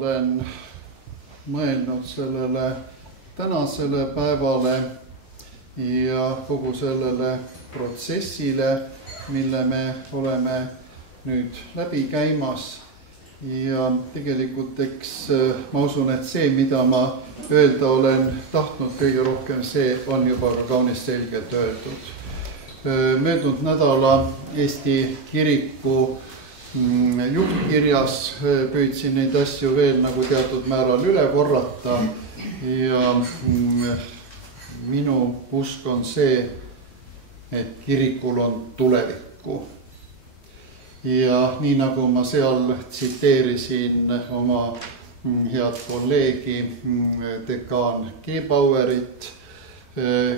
olen mõelnud sellele tänasele päevale ja kogu sellele protsessile, mille me oleme nüüd läbi käimas. Ja tegelikult ma usun, et see, mida ma öelda olen tahtnud kõige rohkem, see on juba ka kaunis selgelt öeldud. Möödunud nädala Eesti kiriku juhtkirjas püüdsin neid asju veel nagu teatud määral üle korrata ja minu usk on see, et kirikul on tulevikku. Ja nii nagu ma seal tsiteerisin oma head kolleegi dekaan Gebauerit,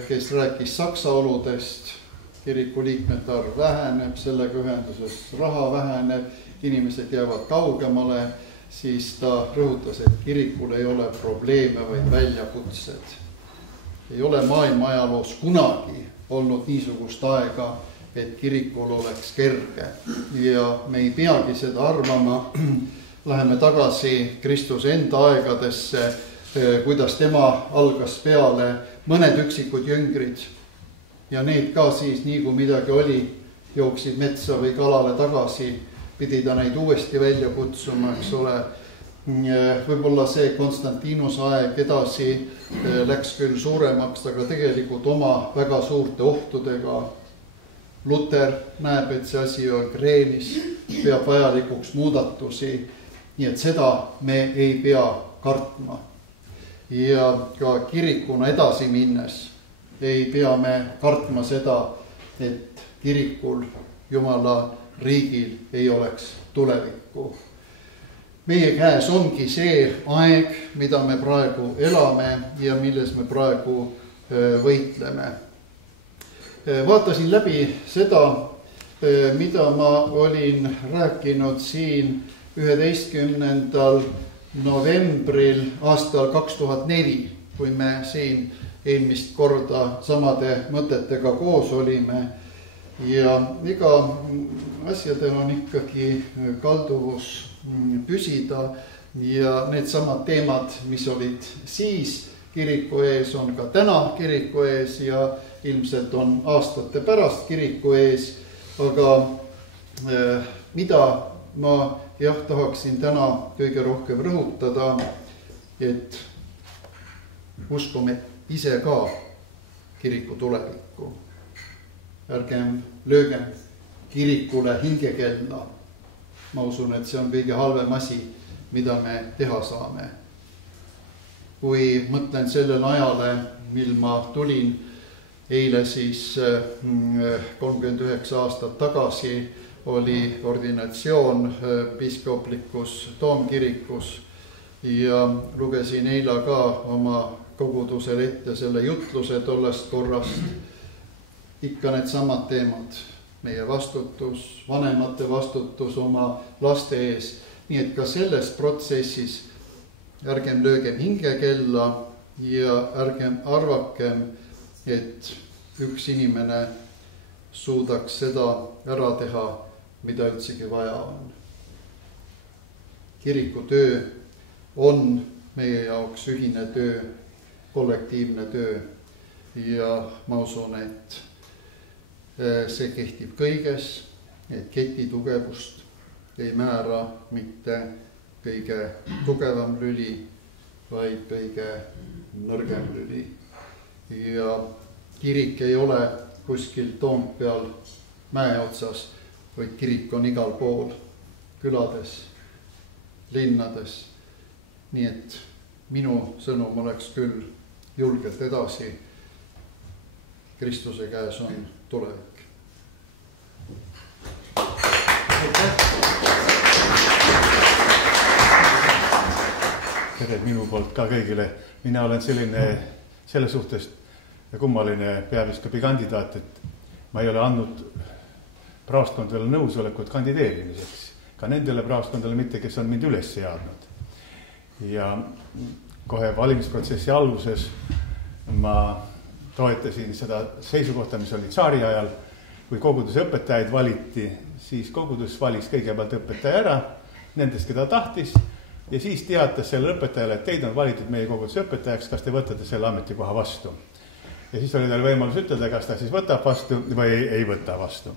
kes rääkis Saksa oludest, kiriku liikmete arv väheneb, sellega ühenduses raha väheneb, inimesed jäävad kaugemale, siis ta rõhutas, et kirikul ei ole probleeme, vaid väljakutsed. Ei ole maailma ajaloos kunagi olnud niisugust aega, et kirikul oleks kerge ja me ei peagi seda arvama. Läheme tagasi Kristuse enda aegadesse, kuidas tema algas peale mõned üksikud jüngrid ja need ka siis, nii kui midagi oli, jooksid metsa või kalale tagasi, pidi ta neid uuesti välja kutsuma, eks ole. Võib-olla see Konstantinuse aeg edasi läks küll suuremaks, aga tegelikult oma väga suurte ohtudega. Luter näeb, et see asi on kreenis, peab vajalikuks muudatusi, nii et seda me ei pea kartma. Ja ka kirikuna edasi minnes ei pea me kartma seda, et kirikul, Jumala riigil ei oleks tulevikku. Meie käes ongi see aeg, mida me praegu elame ja milles me praegu võitleme. Vaatasin läbi seda, mida ma olin rääkinud siin 11. novembril aastal 2004, kui me siin eelmist korda samade mõtetega koos olime. Ja iga asjadel on ikkagi kalduvus püsida ja need samad teemad, mis olid siis kiriku ees, on ka täna kiriku ees ja ilmselt on aastate pärast kiriku ees, aga mida ma tahaksin täna kõige rohkem rõhutada, et uskume ise ka kiriku tulevikku. Ärgem löögem kirikule hingekella. Ma usun, et see on kõige halvem asi, mida me teha saame. Kui mõtlen sellele ajale, mil ma tulin eile siis 39 aastat tagasi, oli ordinatsioon piiskoplikus toomkirikus ja lugesin eile ka oma kogudusel ette selle jutluse tollest korrast. Ikka need samad teemad, meie vastutus, vanemate vastutus oma laste ees. Nii et ka selles protsessis ärgem löögem hingekella ja ärgem arvakem, et üks inimene suudaks seda ära teha, mida üldsegi vaja on. Kiriku töö on meie jaoks ühine töö, kollektiivne töö ja ma usun, et see kehtib kõiges, et keti tugevust ei määra mitte kõige tugevam lüli, vaid kõige nõrgem lüli. Ja kirik ei ole kuskil Toompeal mäe otsas, vaid kirik on igal pool, külades, linnades. Nii et minu sõnum oleks küll julgelt edasi. Kristuse käes on tulevik. Tere minu poolt ka kõigile. Mina olen selle suhtes kummaline peapiiskopi kandidaat, et ma ei ole andnud praostkondadele nõusolekut kandideerimiseks. Ka nendele praostkondadele mitte, kes on mind üles seadnud. Ja kohe valimisprotsessi alguses ma toetasin seda seisukohta, mis oli tsaari ajal. Kui koguduse õpetajaid valiti, siis kogudus valis kõigepealt õpetaja ära, nendest, keda tahtis, ja siis teatas selle õpetajale, et teid on valitud meie koguduse õpetajaks, kas te võtate selle ametikoha vastu. Ja siis oli tal võimalus ütelda, kas ta siis võtab vastu või ei võta vastu.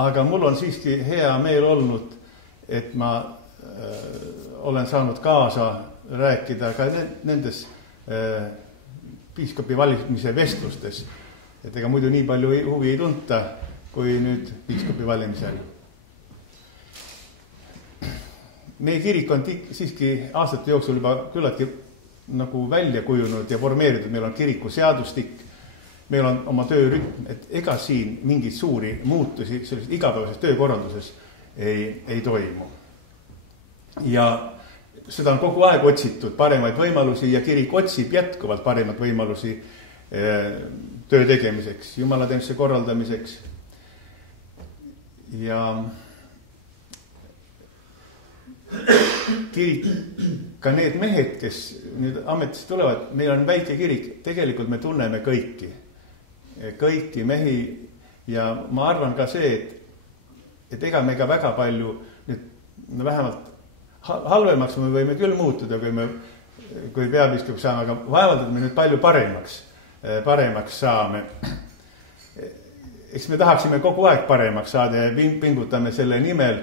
Aga mul on siiski hea meel olnud, et ma olen saanud kaasa rääkida ka nendes piiskopi valimise vestlustes. Et ega muidu nii palju huvi ei tunta, kui nüüd piiskopi valimisel. Meie kirik on siiski aastate jooksul juba küllaltki nagu välja kujunud ja formeeritud. Meil on kiriku seadustik, meil on oma töörütm, et ega siin mingeid suuri muutusi sellises igapäevases töökorralduses ei toimu. Ja seda on kogu aeg otsitud paremaid võimalusi ja kirik otsib jätkuvalt paremaid võimalusi töö tegemiseks, jumalateenistuse korraldamiseks. Ja kirik, ka need mehed, kes nüüd ametisse tulevad, meil on väike kirik, tegelikult me tunneme kõiki mehi ja ma arvan ka see, et ega me ka väga palju nüüd vähemalt halvemaks me võime küll muutuda, kui peapiiskop saame, aga vaevalt, et me nüüd palju paremaks saame. Eks me tahaksime kogu aeg paremaks saada ja pingutame selle nimel.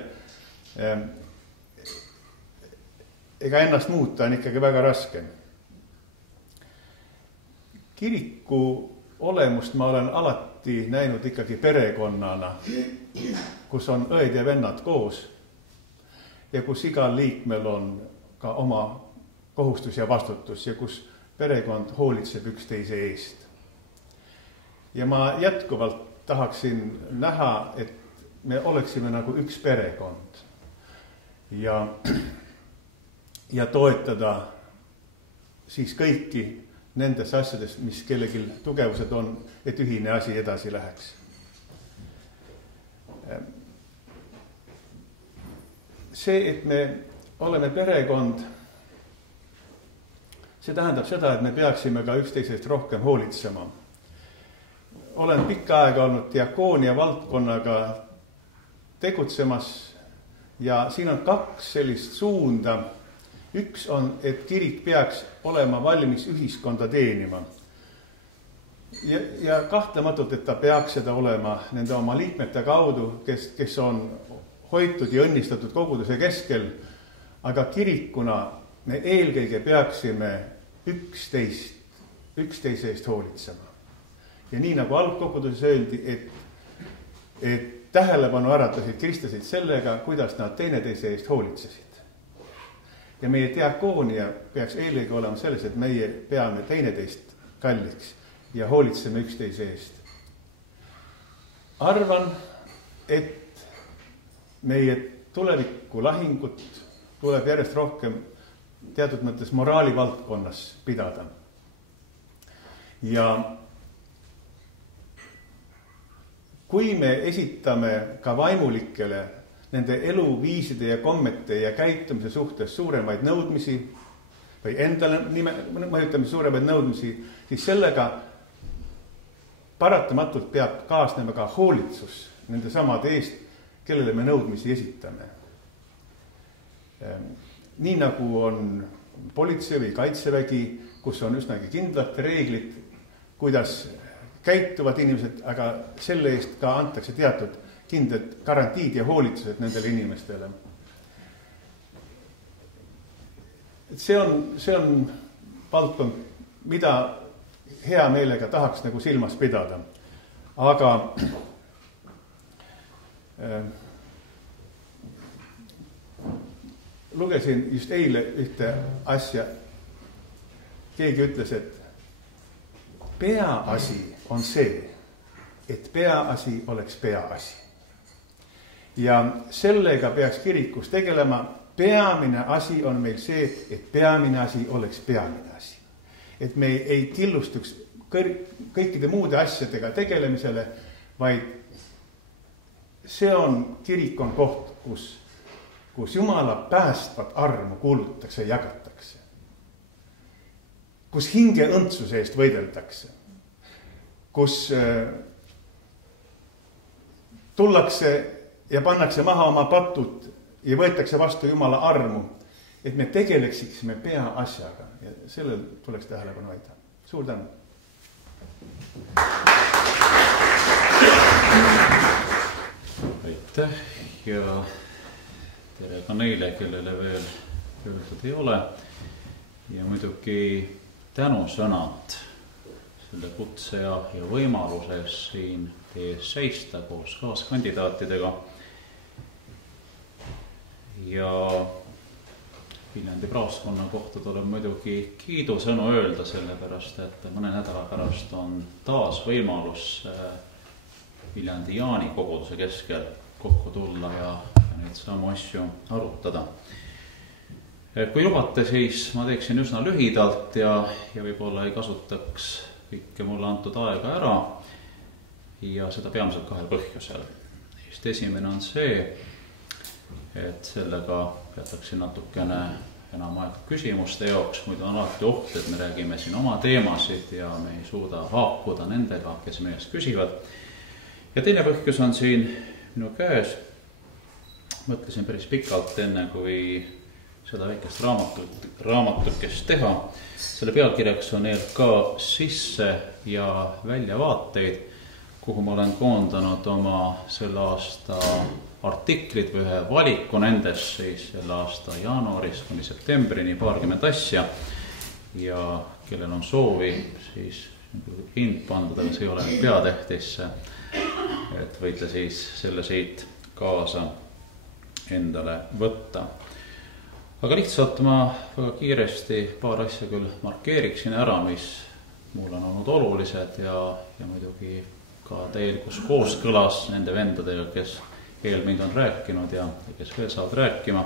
Ega ennast muuta on ikkagi väga raske. Kiriku olemust ma olen alati näinud ikkagi perekonnana, kus on õed ja vennad koos ja kus igal liikmel on ka oma kohustus ja vastutus ja kus perekond hoolitseb üksteise eest. Ja ma jätkuvalt tahaksin näha, et me oleksime nagu üks perekond ja toetada siis kõiki nendes asjades, mis kellelgi tugevused on, et ühine asi edasi läheks. See, et me oleme perekond, see tähendab seda, et me peaksime ka üksteisest rohkem hoolitsema. Olen pikka aega olnud diakoonia valdkonnaga tegutsemas ja siin on 2 sellist suunda. Üks on, et kirik peaks olema valmis ühiskonda teenima. Ja kahtlematult, et ta peaks seda olema nende oma liikmete kaudu, kes on hoitud ja õnnistatud koguduse keskel, aga kirikuna me eelkõige peaksime üksteise eest hoolitsema. Ja nii nagu algkoguduses öeldi, et tähelepanu äratasid kristlasid sellega, kuidas nad teineteise eest hoolitsesid. Ja meie diakoonia peaks eelkõige olema selles, et meie peame teineteist kalliks ja hoolitseme üksteise eest. Arvan, et meie tuleviku lahingut tuleb järjest rohkem teatud mõttes moraali valdkonnas pidada. Ja kui me esitame ka vaimulikele nende eluviiside ja kommete ja käitumise suhtes suuremaid nõudmisi või endale mõjutamise suuremaid nõudmisi, siis sellega paratamatult peab kaasnema ka hoolitsus nende samade eest, kellele me nõudmisi esitame. Nii nagu on politsei või kaitsevägi, kus on üsnagi kindlad reeglid, kuidas käituvad inimesed, aga selle eest ka antakse teatud kindlad garantiid ja hoolitsused nendele inimestele. See on valdkond, mida hea meelega tahaks nagu silmas pidada. Aga lugesin just eile ühte asja. Keegi ütles, et peaasi on see, et peaasi oleks peaasi. Ja sellega peaks kirikus tegelema. Peamine asi on meil see, et peamine asi oleks peamine asi. Et me ei killustuks kõikide muude asjadega tegelemisele, vaid see on, kirik on koht, kus Jumala päästvat armu kuulutatakse ja jagatakse. Kus hinge õndsuse eest võideldakse. Kus tullakse ja pannakse maha oma patud ja võetakse vastu Jumala armu, et me tegeleksiksime peaasjaga ja sellel tuleks tähelepanu hoida. Suur tänu! Aitäh ja tere ka neile, kellele veel öeldud ei ole. Ja muidugi tänusõnad selle kutse ja võimaluses siin tees seista koos kaaskandidaatidega. Ja Viljandi Praaskonna kohta tuleb muidugi kiidusõnu öelda, sellepärast, et mõne nädala pärast on taas võimalus Viljandi Jaani koguduse keskel kokku tulla ja neid samu asju arutada. Kui lubate, siis ma teeksin üsna lühidalt ja võib-olla ei kasutaks kõike mulle antud aega ära ja seda peamiselt kahel põhjusel. Esimene on see, et sellega peataksin natukene enam aega küsimuste jaoks, muidu on alati oht, et me räägime siin oma teemasid ja me ei suuda haakuda nendega, kes meie eest küsivad. Ja teine põhjus on siin minu käes. Mõtlesin päris pikalt enne, kui seda väikest raamatukest teha. Selle pealkirjaks on ELK sisse ja väljavaateid, kuhu ma olen koondanud oma selle aasta artiklid või ühe valiku nendest siis selle aasta jaanuarist kuni septembrini paarkümmend asja. Ja kellel on soovi, siis hind pandada, aga see ei ole peatähtis, et võite siis selle siit kaasa endale võtta. Aga lihtsalt ma väga kiiresti paar asja küll markeeriksin ära, mis mul on olnud olulised ja muidugi ka täielikus kooskõlas nende vendadega, kes mind on rääkinud ja kes veel saavad rääkima.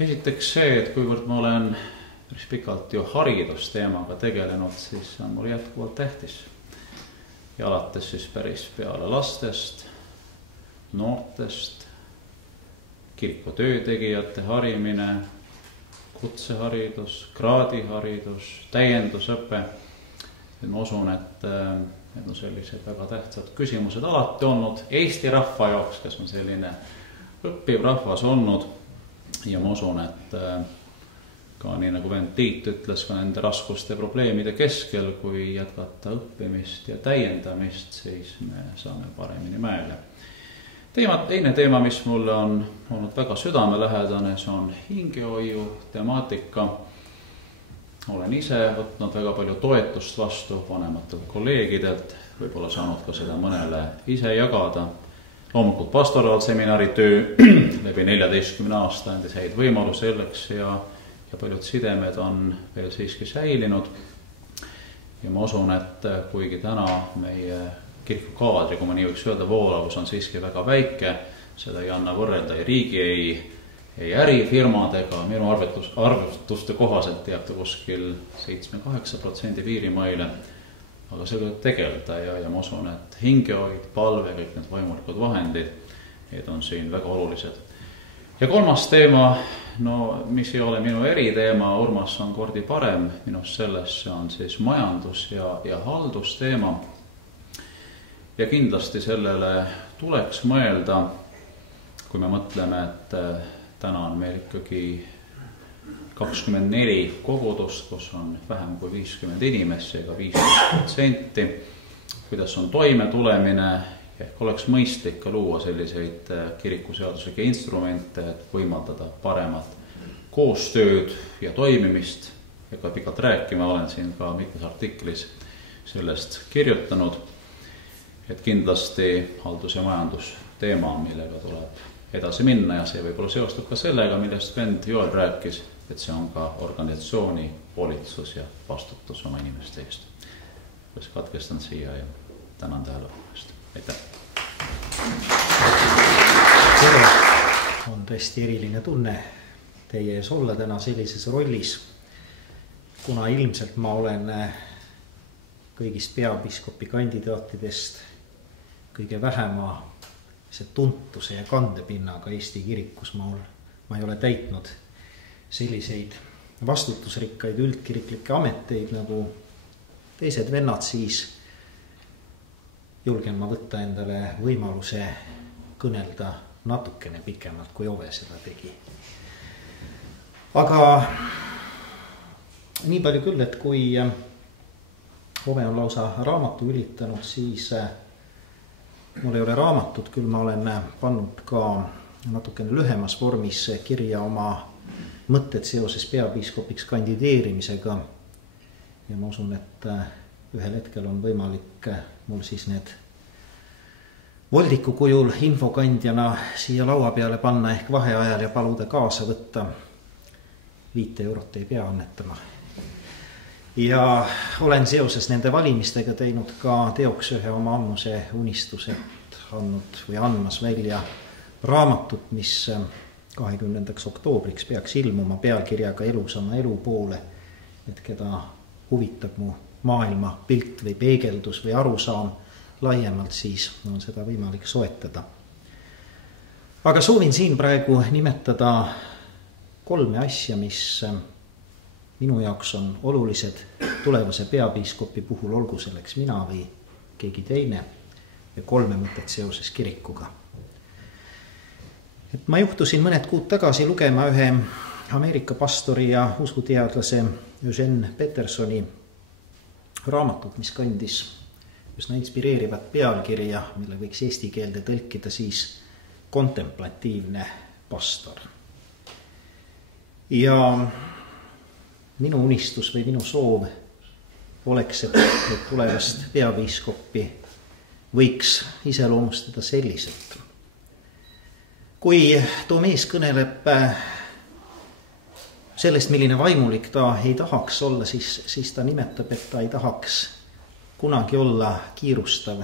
Esiteks see, et kuivõrd ma olen päris pikalt ju haridusteemaga tegelenud, siis on mul jätkuvalt tähtis. Ja alates siis päris peale lastest, noortest, kiriku töötegijate harimine, kutseharidus, kraadiharidus, täiendusõpe. Ma usun, et on sellised väga tähtsad küsimused alati olnud Eesti rahva jaoks, kes on selline õppiv rahvas olnud. Ja ma usun, et ka nii nagu vend Tiit ütles, ka nende raskuste probleemide keskel, kui jätkata õppimist ja täiendamist, siis me saame paremini mäele. Teine teema, mis mulle on olnud väga südamelähedane, see on hingehoiu temaatika. Olen ise võtnud väga palju toetust vastu vanematelt kolleegidelt, võib-olla saanud ka seda mõnele ise jagada. Loomulikult pastoraalseminari töö läbi 14 aasta andis häid võimalus selleks ja paljud sidemed on veel siiski säilinud. Ja ma usun, et kuigi täna meie kiriku kaadri, kui ma nii võiks öelda, voolavus on siiski väga väike, seda ei anna võrrelda ei riigi, ei ärifirmadega, minu arvutuste kohaselt jääb ta kuskil 7-8% piirimaile, aga selle tegeleda ja ma usun, et hingehoid, palve, kõik need vaimulikud vahendid, need on siin väga olulised. Ja kolmas teema, mis ei ole minu eriteema, Urmas on kordi parem minust selles, see on siis majandus ja haldusteema. Ja kindlasti sellele tuleks mõelda, kui me mõtleme, et täna on meil ikkagi 24 kogudust, kus on vähem kui 50 inimest, seega 15%. Kuidas on toime tulemine, ehk oleks mõistlik ka luua selliseid kirikuseaduslikke instrumente, et võimaldada paremat koostööd ja toimimist. Ja ka pikalt rääkima olen siin ka mitmes artiklis sellest kirjutanud, et kindlasti haldus- ja majandusteema, millega tuleb edasi minna ja see võib-olla seostub ka sellega, millest vend Joel rääkis, et see on ka organisatsiooni volitsus ja vastutus oma inimeste eest. Katkestan siia ja tänan tähelepanust. Aitäh! On tõesti eriline tunne teie ees olla täna sellises rollis, kuna ilmselt ma olen kõigist peapiskopi kandidaatidest kõige vähema see tuntuse ja kandepinnaga Eesti kirikus. Ma ei ole täitnud selliseid vastutusrikkaid üldkiriklikke ameteid nagu teised vennad, siis julgen ma võtta endale võimaluse kõnelda natukene pikemalt, kui Ove seda tegi. Aga nii palju küll, et kui Ove on lausa raamatu ülitanud, siis mul ei ole raamatut, küll ma olen pannud ka natukene lühemas vormis kirja oma mõtted seoses peapiiskopiks kandideerimisega. Ja ma usun, et ühel hetkel on võimalik mul siis need voldiku kujul infokandjana siia laua peale panna ehk vaheajal ja paluda kaasa võtta. 5 eurot ei pea annetama. Ja olen seoses nende valimistega teinud ka teoks ühe oma ammuse unistuse, andnud või andmas välja raamatut, mis 20. oktoobriks peaks ilmuma pealkirjaga Elusama elu poole, et keda huvitab mu maailma pilt või peegeldus või arusaam laiemalt, siis on seda võimalik soetada. Aga soovin siin praegu nimetada 3 asja, mis minu jaoks on olulised tulevase peapiiskopi puhul, olgu selleks mina või keegi teine, ja 3 mõtet seoses kirikuga. Et ma juhtusin mõned kuud tagasi lugema ühe Ameerika pastori ja usuteadlase Eugene Petersoni raamatut, mis kandis üsna inspireerivat pealkirja, mille võiks eesti keelde tõlkida siis kontemplatiivne pastor. Ja minu unistus või minu soov oleks, et tulevast peapiiskopi võiks iseloomustada selliselt. Kui too mees kõneleb sellest, milline vaimulik ta ei tahaks olla, siis ta nimetab, et ta ei tahaks kunagi olla kiirustav,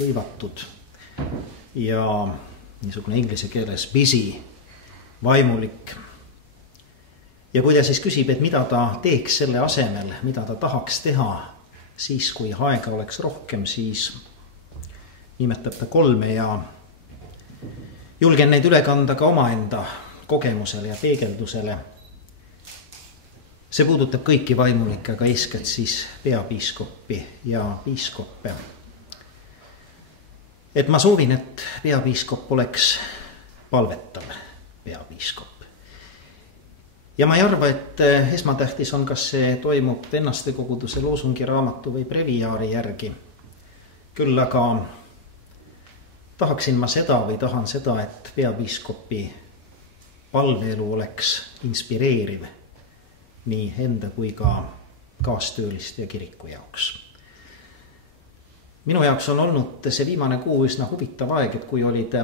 hõivatud ja niisugune inglise keeles busy vaimulik. Ja kui ta siis küsib, et mida ta teeks selle asemel, mida ta tahaks teha, siis kui aega oleks rohkem, siis nimetab ta 3 ja julgen neid üle kanda ka omaenda kogemusele ja peegeldusele. See puudutab kõiki vaimulikke, aga eeskätt siis peapiiskopi ja piiskoppe. Et ma soovin, et peapiiskop oleks palvetav peapiiskop. Ja ma ei arva, et esmatähtis on, kas see toimub Vennastekoguduse loosungi raamatu või breviaari järgi. Küll aga tahaksin ma seda või tahan seda, et peapiiskopi palveelu oleks inspireeriv nii enda kui ka kaastööliste ja kiriku jaoks. Minu jaoks on olnud see viimane kuu üsna huvitav aeg, et kui olid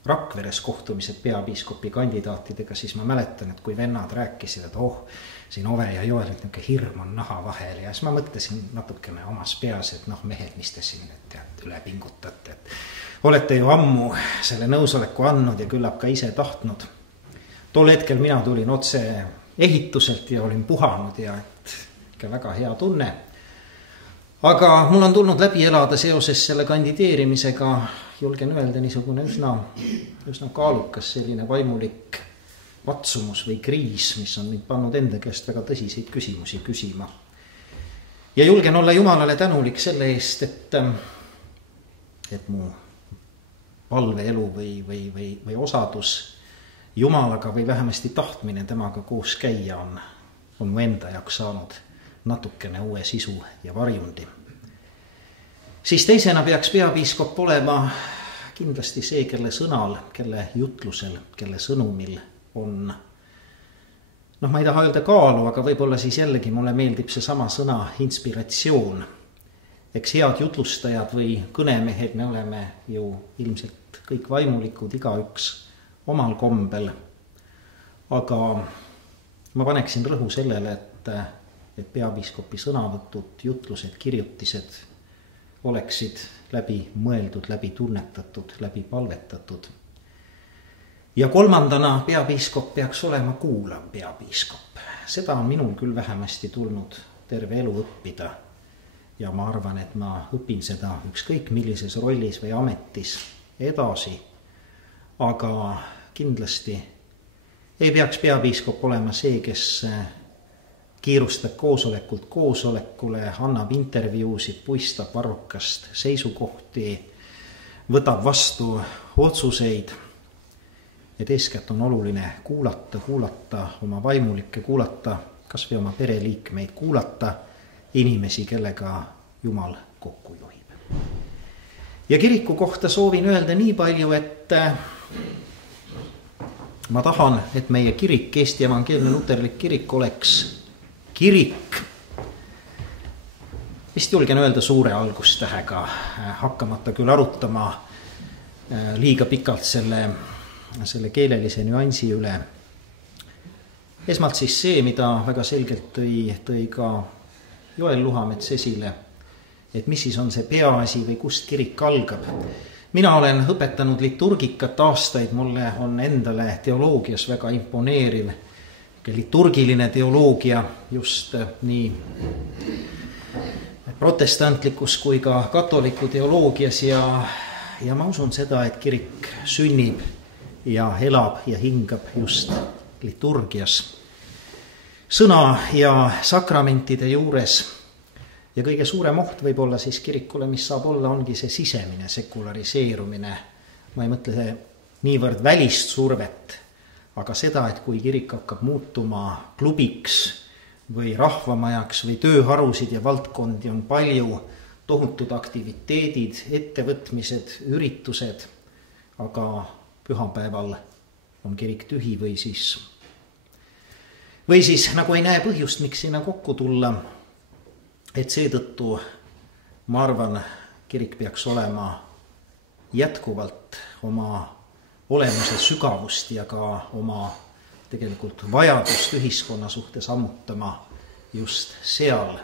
Rakveres kohtumised peapiiskopi kandidaatidega, siis ma mäletan, et kui vennad rääkisid, et siin Ove ja Joel, et niisugune hirm on naha vahel, ja siis ma mõtlesin natukene omas peas, et mehed, mis te siin üle pingutate, et olete ju ammu selle nõusoleku andnud ja küllap ka ise tahtnud. Tol hetkel mina tulin otse ehituselt ja olin puhanud ja ikka väga hea tunne. Aga mul on tulnud läbi elada seoses selle kandideerimisega, julgen öelda, niisugune üsna kaalukas selline vaimulik vatsumus või kriis, mis on mind pannud enda käest väga tõsiseid küsimusi küsima. Ja julgen olla Jumalale tänulik selle eest, et mu palveelu või osadus Jumalaga või vähemasti tahtmine temaga koos käia on mu enda jaoks saanud natukene uue sisu ja varjundi. Siis teisena peaks peapiiskop olema kindlasti see, kelle sõnal, kelle jutlusel, kelle sõnumil on, ma ei taha öelda kaalu, aga võib-olla siis jällegi mulle meeldib see sama sõna inspiratsioon. Eks head jutlustajad või kõnemehed me oleme ju ilmselt kõik vaimulikud, igaüks omal kombel. Aga ma paneksin rõhu sellele, et peapiiskopi sõnavõtud, jutlused, kirjutised oleksid läbi mõeldud, läbi tunnetatud, läbi palvetatud. Ja 3. peapiiskop peaks olema kuulav peapiiskop. Seda on minul küll vähemasti tulnud terve elu õppida. Ja ma arvan, et ma õpin seda ükskõik millises rollis või ametis edasi. Aga kindlasti ei peaks peapiiskop olema see, kes kiirustab koosolekult koosolekule, annab intervjuusid, puistab varrukast seisukohti, võtab vastu otsuseid, et eeskätt on oluline kuulata oma vaimulikke, kuulata kas või oma pereliikmeid, kuulata inimesi, kellega Jumal kokku juhib. Ja kiriku kohta soovin öelda nii palju, et ma tahan, et meie kirik, Eesti Evangeelne Luterlik Kirik oleks kirik, vist julgen öelda suure algustähega, hakkamata küll arutama liiga pikalt selle keelelise nüansi üle. Esmalt siis see, mida väga selgelt tõi ka Joel Luhamets esile, et mis siis on see peaasi või kust kirik algab. Mina olen õpetanud liturgikat aastaid, mulle on endale teoloogias väga imponeeriv liturgiline teoloogia just nii protestantlikus kui ka katoliku teoloogias ja ma usun seda, et kirik sünnib ja elab ja hingab just liturgias. Sõna ja sakramentide juures ja kõige suurem oht võib olla siis kirikule, mis saab olla, ongi see sisemine sekulariseerumine. Ma ei mõtle niivõrd välist survet, aga seda, et kui kirik hakkab muutuma klubiks või rahvamajaks või tööharusid ja valdkondi on palju, tohutud aktiviteedid, ettevõtmised, üritused, aga pühapäeval on kirik tühi või siis nagu ei näe põhjust, miks sinna kokku tulla, et seetõttu ma arvan, kirik peaks olema jätkuvalt oma olemuse sügavust ja ka oma tegelikult vajadust ühiskonna suhtes ammutama just seal.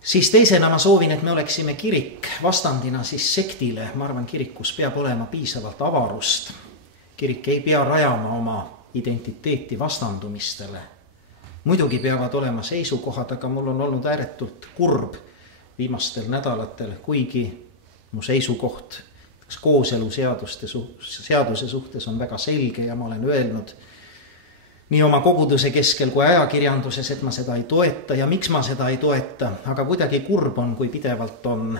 Siis teisena ma soovin, et me oleksime kirik vastandina siis sektile. Ma arvan, kirikus peab olema piisavalt avarust. Kirik ei pea rajama oma identiteeti vastandumistele. Muidugi peavad olema seisukohad, aga mul on olnud ääretult kurb viimastel nädalatel, kuigi mu seisukoht kooseluseaduse suhtes on väga selge ja ma olen öelnud nii oma koguduse keskel kui ajakirjanduses, et ma seda ei toeta ja miks ma seda ei toeta, aga kuidagi kurb on, kui pidevalt on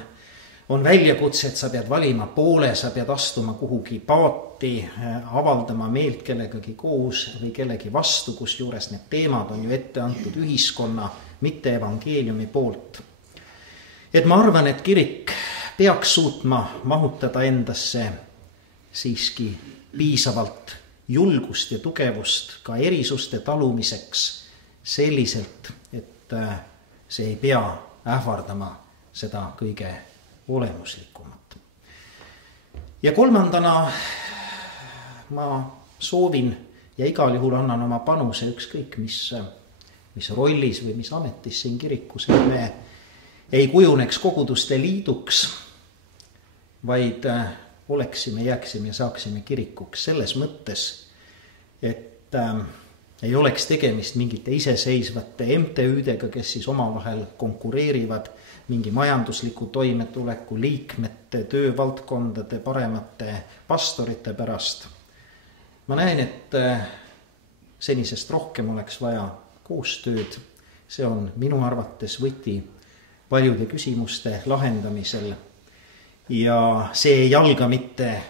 väljakutse, et sa pead valima poole, sa pead astuma kuhugi paati, avaldama meelt kellegagi koos või kellegi vastu, kus juures need teemad on ju ette antud ühiskonna, mitte evangeeliumi poolt. Et ma arvan, et kirik peaks suutma mahutada endasse siiski piisavalt julgust ja tugevust ka erisuste talumiseks selliselt, et see ei pea ähvardama seda kõige olemuslikumat. Ja kolmandana ma soovin ja igal juhul annan oma panuse ükskõik mis rollis või mis ametis siin kirikus, et me ei kujuneks koguduste liiduks, vaid oleksime, jääksime ja saaksime kirikuks selles mõttes, et ei oleks tegemist mingite iseseisvate MTÜ-dega, kes siis omavahel konkureerivad mingi majandusliku toimetuleku, liikmete, töövaldkondade, paremate pastorite pärast. Ma näen, et senisest rohkem oleks vaja koostööd. See on minu arvates võti paljude küsimuste lahendamisel. Ja see ei alga mitte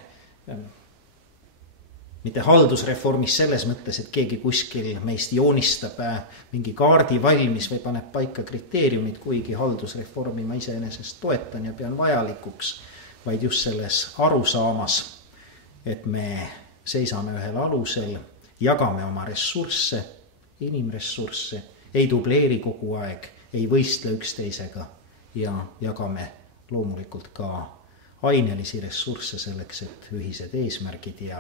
haldusreformis selles mõttes, et keegi kuskil meist joonistab mingi kaardi valmis või paneb paika kriteeriumid, kuigi haldusreformi ma iseenesest toetan ja pean vajalikuks, vaid just selles arusaamas, et me seisame ühel alusel, jagame oma ressursse, inimressursse, ei dubleeri kogu aeg, ei võistle üksteisega ja jagame loomulikult ka ainelisi ressursse selleks, et ühised eesmärgid ja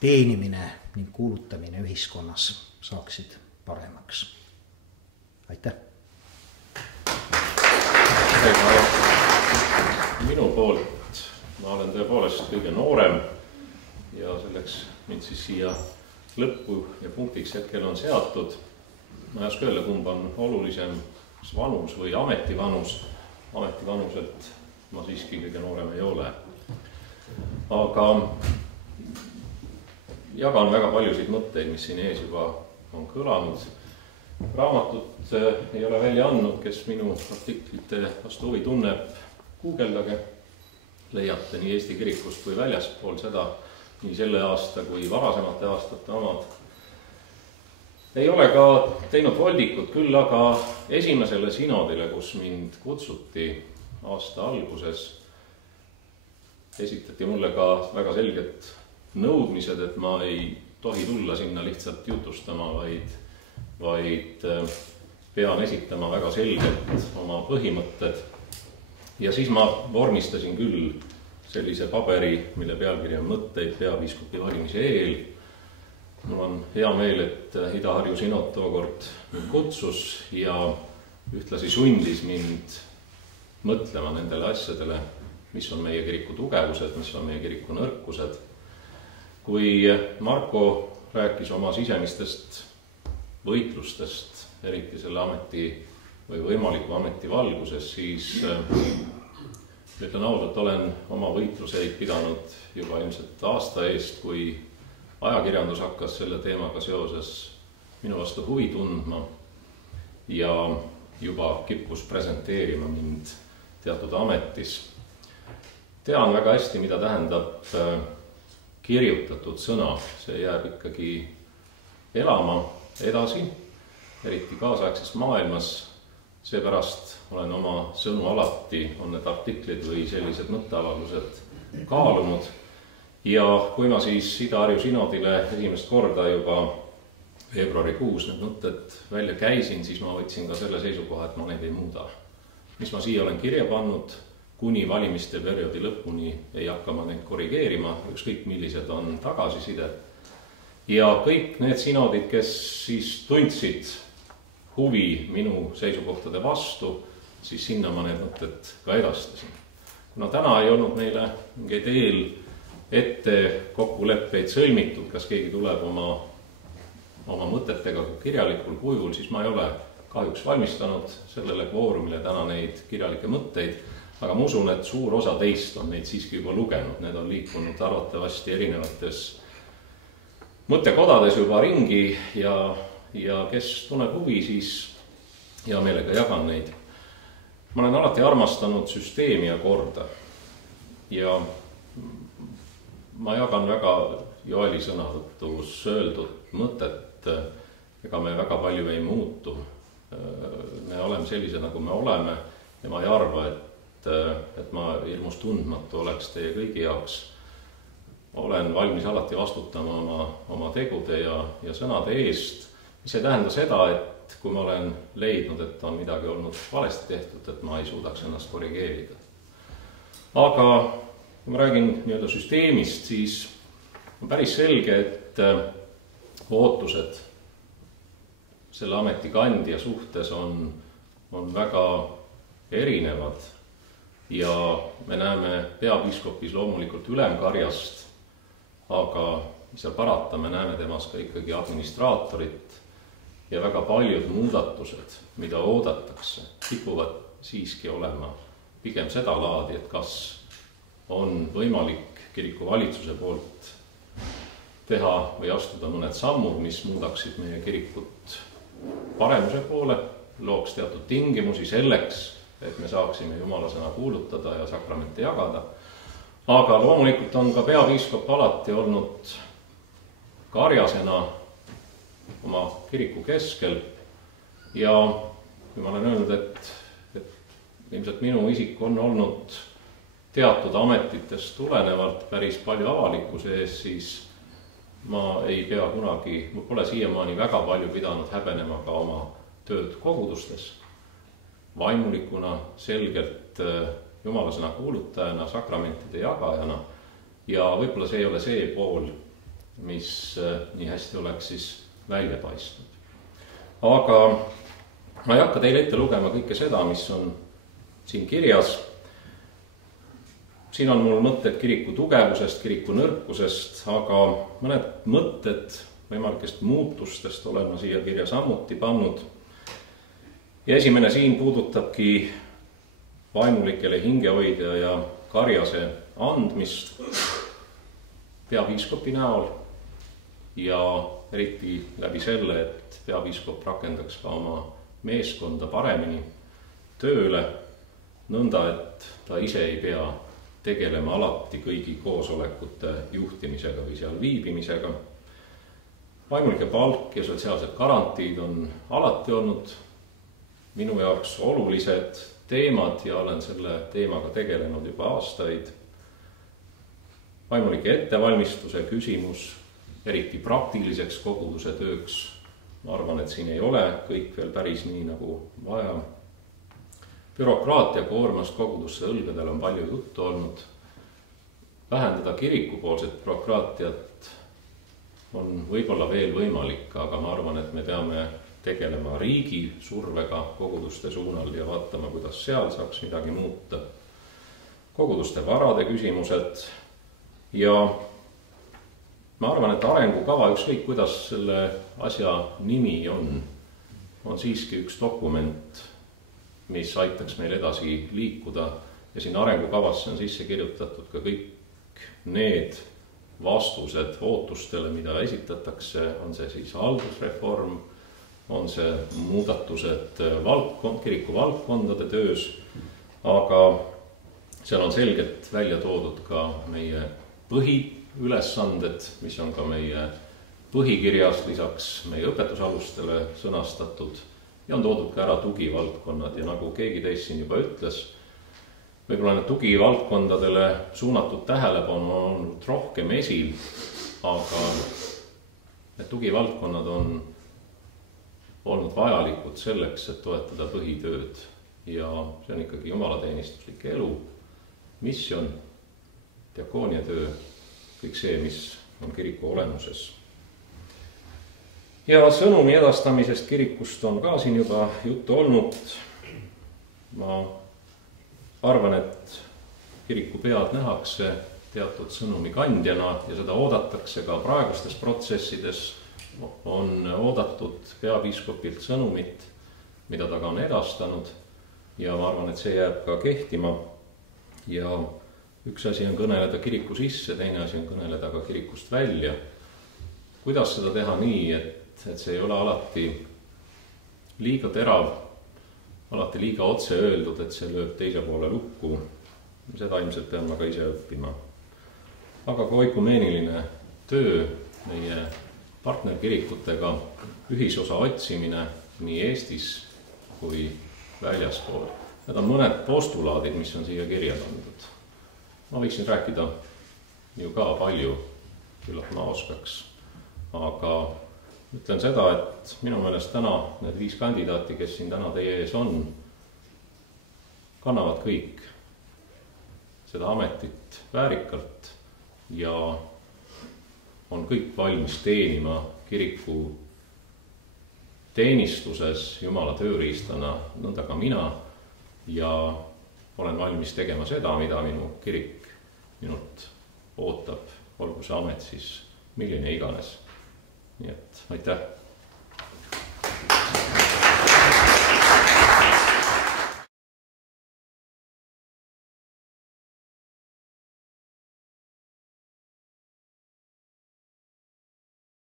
teenimine ning kuulutamine ühiskonnas saaksid paremaks. Aitäh! Minu poolt ma olen tõepoolest kõige noorem ja selleks mind siis siia lõppu ja punktiks hetkel on seatud. Ma ei oska öelda, kumb on olulisem vanus või ametivanus. Ametivanuselt ma siiski kõige noorem ei ole. Aga jagan väga paljusid mõtteid, mis siin ees juba on kõlanud. Raamatut ei ole välja andnud, kes minu artiklite vastu huvi tunneb, guugeldage. leiate nii Eesti kirikust kui väljaspool seda, nii selle aasta kui varasemate aastate omad. Ei ole ka teinud voldikut, küll aga esimesele sinodile, kus mind kutsuti aasta alguses, esitati mulle ka väga selged nõudmised, et ma ei tohi tulla sinna lihtsalt jutustama, vaid pean esitama väga selgelt oma põhimõtted. Ja siis ma vormistasin küll sellise paberi, mille pealkiri on mõtteid peapiiskopi valimise eel. Mul on hea meel, et Ida-Harju sinod tookord mind kutsus ja ühtlasi sundis mind mõtlema nendele asjadele, mis on meie kiriku tugevused, mis on meie kiriku nõrkused. Kui Marko rääkis oma sisemistest võitlustest, eriti selle ameti või võimaliku ameti valguses, siis ütlen ausalt, olen oma võitluseid pidanud juba ilmselt aasta eest, kui ajakirjandus hakkas selle teemaga seoses minu vastu huvi tundma ja juba kippus presenteerima mind teatud ametis. Tean väga hästi, mida tähendab kirjutatud sõna. See jääb ikkagi elama edasi, eriti kaasaegses maailmas. Seepärast olen oma sõnu alati, on need artiklid või sellised mõtteavaldused kaalunud. Ja kui ma siis Ida-Harju sinodile esimest korda juba veebruarikuus need mõtted välja käisin, siis ma võtsin ka selle seisukoha, et ma neid ei muuda. Mis ma siia olen kirja pannud, kuni valimiste perioodi lõpuni ei hakka ma neid korrigeerima, ükskõik millised on tagasiside. Ja kõik need sinodid, kes siis tundsid huvi minu seisukohtade vastu, siis sinna ma need mõtted ka edastasin. Kuna täna ei olnud meile mingeid ette kokkuleppeid sõlmitud, kas keegi tuleb oma mõtetega kirjalikul kujul, siis ma ei ole kahjuks valmistanud sellele kvoorumile täna neid kirjalikke mõtteid, aga ma usun, et suur osa teist on neid siiski juba lugenud. Need on liikunud arvatavasti erinevates mõttekodades juba ringi ja kes tunneb huvi, siis hea meelega jagan neid. Ma olen alati armastanud süsteemi ja korda ja ma jagan väga Joeli sõnavõtus öeldud mõtet, ega me väga palju ei muutu. Me oleme sellised, nagu me oleme ja ma ei arva, et ma ilmus tundmatu oleks teie kõigi jaoks. Olen valmis alati vastutama oma tegude ja sõnade eest. See ei tähenda seda, et kui ma olen leidnud, et on midagi olnud valesti tehtud, et ma ei suudaks ennast korrigeerida. Aga kui ma räägin nii-öelda süsteemist, siis on päris selge, et ootused selle ametikandja suhtes on väga erinevad ja me näeme peapiiskopis loomulikult ülemkarjast, aga mis seal parata, me näeme temas ka ikkagi administraatorit ja väga paljud muudatused, mida oodatakse, kipuvad siiski olema pigem seda laadi, et kas on võimalik kiriku valitsuse poolt teha või astuda mõned sammud, mis muudaksid meie kirikut paremuse poole, looks teatud tingimusi selleks, et me saaksime Jumala sõna kuulutada ja sakramente jagada. Aga loomulikult on ka peapiiskop alati olnud karjasena oma kiriku keskel ja kui ma olen öelnud, et ilmselt minu isik on olnud teatud ametitest tulenevalt päris palju avalikkuse ees, siis ma ei pea kunagi, ma pole siiamaani väga palju pidanud häbenema ka oma tööd kogudustes. Vaimulikuna, selgelt Jumala sõna kuulutajana, sakramentide jagajana ja võib-olla see ei ole see pool, mis nii hästi oleks siis välja paistnud. Aga ma ei hakka teile ette lugema kõike seda, mis on siin kirjas. Siin on mul mõtted kiriku tugevusest, kiriku nõrkusest, aga mõned mõtted võimalikest muutustest olen ma siia kirja samuti pannud. Ja esimene siin puudutabki vaimulikele hingehoidja ja karjase andmist peapiiskopi näol ja eriti läbi selle, et peapiiskop rakendaks ka oma meeskonda paremini tööle, nõnda, et ta ise ei pea tegeleme alati kõigi koosolekute juhtimisega või seal viibimisega. Vaimulike palk ja sotsiaalsed garantiid on alati olnud minu jaoks olulised teemad ja olen selle teemaga tegelenud juba aastaid. Vaimulike ettevalmistuse küsimus, eriti praktiliseks koguduse tööks, ma arvan, et siin ei ole kõik veel päris nii nagu vaja. Bürokraatia koormast kogudusse õlgadel on palju juttu olnud. Vähendada kirikupoolset bürokraatiat on võib-olla veel võimalik, aga ma arvan, et me peame tegelema riigi survega koguduste suunal ja vaatama, kuidas seal saaks midagi muuta. Koguduste varade küsimused ja ma arvan, et arengukava, ükskõik kuidas selle asja nimi on siiski üks dokument, mis aitaks meil edasi liikuda ja siin arengukavasse on sisse kirjutatud ka kõik need vastused ootustele, mida esitatakse, on see siis haldusreform, on see muudatused kiriku valdkondade töös, aga seal on selgelt välja toodud ka meie põhiülesanded, mis on ka meie põhikirjas lisaks meie õpetusalustele sõnastatud ja on toodud ka ära tugivaldkonnad ja nagu keegi teist siin juba ütles, võib-olla need tugivaldkondadele suunatud tähelepanu on olnud rohkem esil, aga need tugivaldkonnad on olnud vajalikud selleks, et toetada põhitööd ja see on ikkagi jumalateenistuslik elu, misjon, diakooniatöö, kõik see, mis on kiriku olemuses. Ja sõnumi edastamisest kirikust on ka siin juba juttu olnud. Ma arvan, et kiriku pead nähakse teatud sõnumi kandjana ja seda oodatakse ka praegustes protsessides. On oodatud peapiiskopilt sõnumit, mida ta ka on edastanud ja ma arvan, et see jääb ka kehtima. Ja üks asi on kõneleda kiriku sisse, teine asi on kõneleda ka kirikust välja. Kuidas seda teha nii, et see ei ole alati liiga terav, alati liiga otse öeldud, et see lööb teise poole lukku. Seda ilmselt pean ma ka ise õppima. Aga ka oikumeeniline töö meie partnerkirikutega, ühisosa otsimine nii Eestis kui väljaspool. Need on mõned postulaadid, mis on siia kirja pandud. Ma võiksin rääkida ju ka palju, küllap ma oskaks, aga ütlen seda, et minu meelest täna need 5 kandidaati, kes siin täna teie ees on, kannavad kõik seda ametit väärikalt ja on kõik valmis teenima kiriku teenistuses Jumala tööriistana, nõnda ka mina, ja olen valmis tegema seda, mida minu kirik minult ootab, olgu see amet siis milline iganes. Nii et aitäh!